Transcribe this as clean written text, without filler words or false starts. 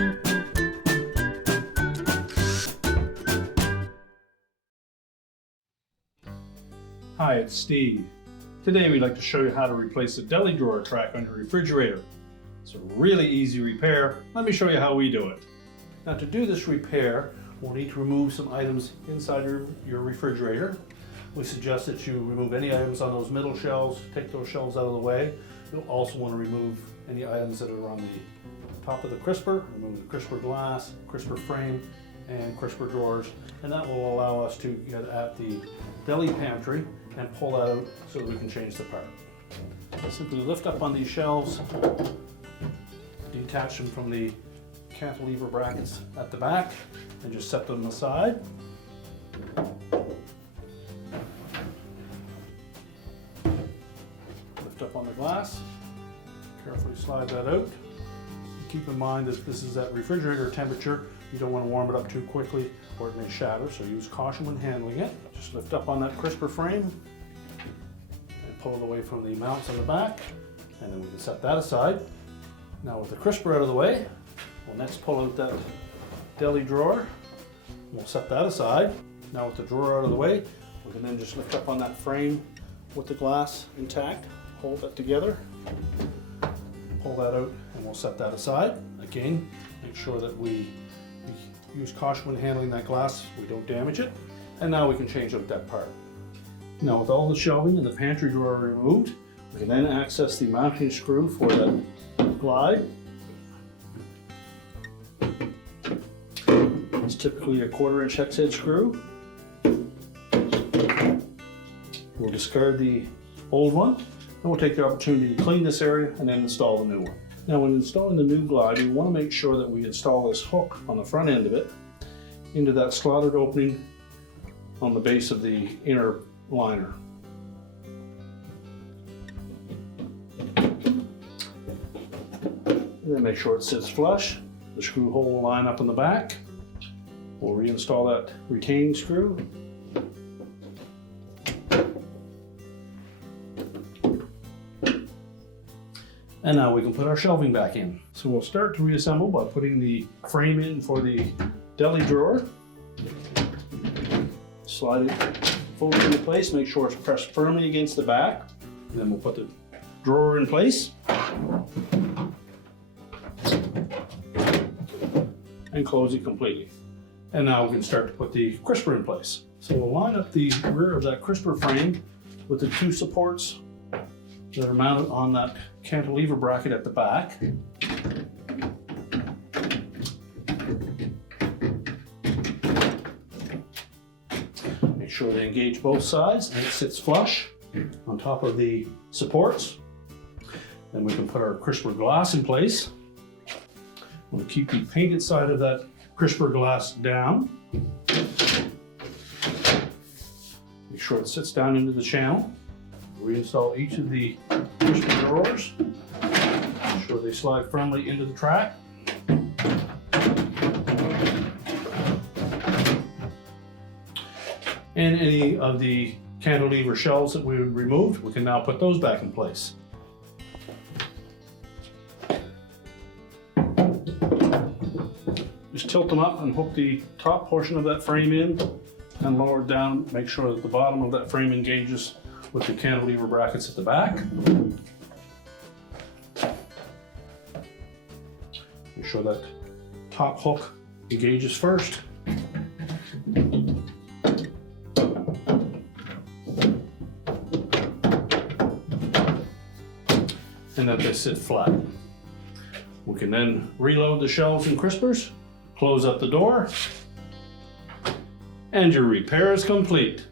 Hi, it's Steve. Today we'd like to show you how to replace the Deli Drawer Track on your refrigerator. It's a really easy repair. Let me show you how we do it. Now, to do this repair, we'll need to remove some items inside your refrigerator. We suggest that you remove any items on those middle shelves, take those shelves out of the way. You'll also want to remove any items that are on the top of the crisper, remove the crisper glass, crisper frame, and crisper drawers, and that will allow us to get at the deli pantry and pull that out so that we can change the part. Simply lift up on these shelves, detach them from the cantilever brackets at the back, and just set them aside. Lift up on the glass, carefully slide that out. Keep in mind that this is at refrigerator temperature. You don't want to warm it up too quickly or it may shatter, so use caution when handling it. Just lift up on that crisper frame and pull it away from the mounts on the back, and then we can set that aside. Now, with the crisper out of the way, we'll next pull out that deli drawer. We'll set that aside. Now, with the drawer out of the way, we can then just lift up on that frame with the glass intact, hold that together, pull that out, and we'll set that aside. Again, make sure that we use caution when handling that glass, we don't damage it. And now we can change out that part. Now, with all the shelving and the pantry drawer removed, we can then access the mounting screw for that glide. It's typically a 1/4" hex head screw. We'll discard the old one, and we'll take the opportunity to clean this area and then install the new one. Now, when installing the new glide, we want to make sure that we install this hook on the front end of it into that slotted opening on the base of the inner liner. And then make sure it sits flush. The screw hole will line up in the back. We'll reinstall that retaining screw. And now we can put our shelving back in. So we'll start to reassemble by putting the frame in for the deli drawer. Slide it forward into place, make sure it's pressed firmly against the back. And then we'll put the drawer in place. And close it completely. And now we can start to put the crisper in place. So we'll line up the rear of that crisper frame with the 2 supports that are mounted on that cantilever bracket at the back. Make sure they engage both sides and it sits flush on top of the supports. Then we can put our crisper glass in place. We'll keep the painted side of that crisper glass down. Make sure it sits down into the channel. Reinstall each of the crisper drawers. Make sure they slide firmly into the track. And any of the cantilever shelves that we removed, we can now put those back in place. Just tilt them up and hook the top portion of that frame in and lower it down. Make sure that the bottom of that frame engages with the cantilever brackets at the back. Make sure that top hook engages first. And that they sit flat. We can then reload the shelves and crispers, close up the door, and your repair is complete.